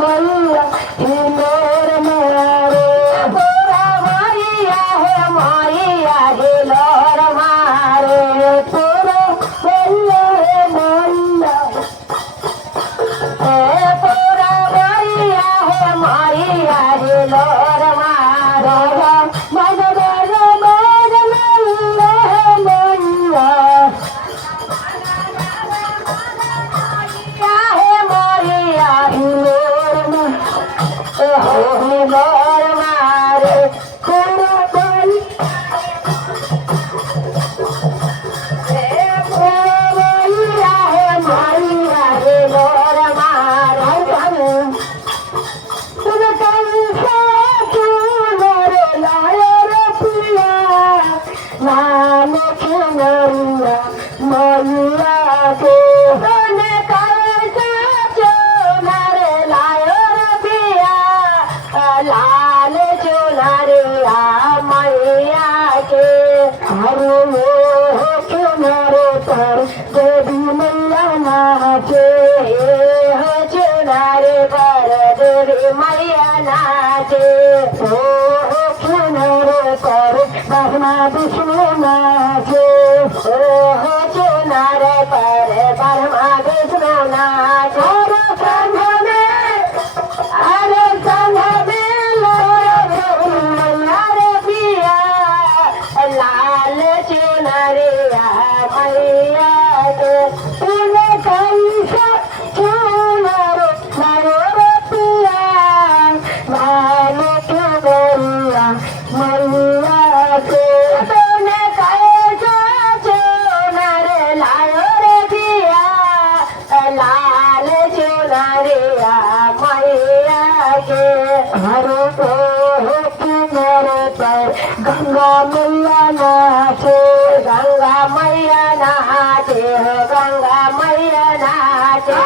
मैया हिलोर मारे पूरा मैया है मैया हिलोर मारे पूरा मैया है मैया पूरा मैया है मैया हिलोर मारे मज मज मज मैया है मैया हिलोर मारे पूरा मैया है मैया हिलोर मारे तुम कैसा चुनर लायो रे पिया नाम चुनरिया मैया के तुम कैसा चुनर लायो रे पिया लाल चुनरिया मैया के हरे चुनर पर देवी मैया नाचे हो चुनर पर देवी मैया नाचे हो चुनर पर ब्रह्मा विष्णु नाचे हो चुनर पर ब्रह्मा विष्णु नाचे अरे संघ में लाल चुनरिया मैया के तूने कैसा चुनर लायो रे पिया लाल चुनरिया मैया के तूने कैसा चुनर लायो रे पिया लाल चुनरिया मैया के हरे चुनर पर गंगा मैया नाचे गंगा मैया नाचे गंगा मैया नाचे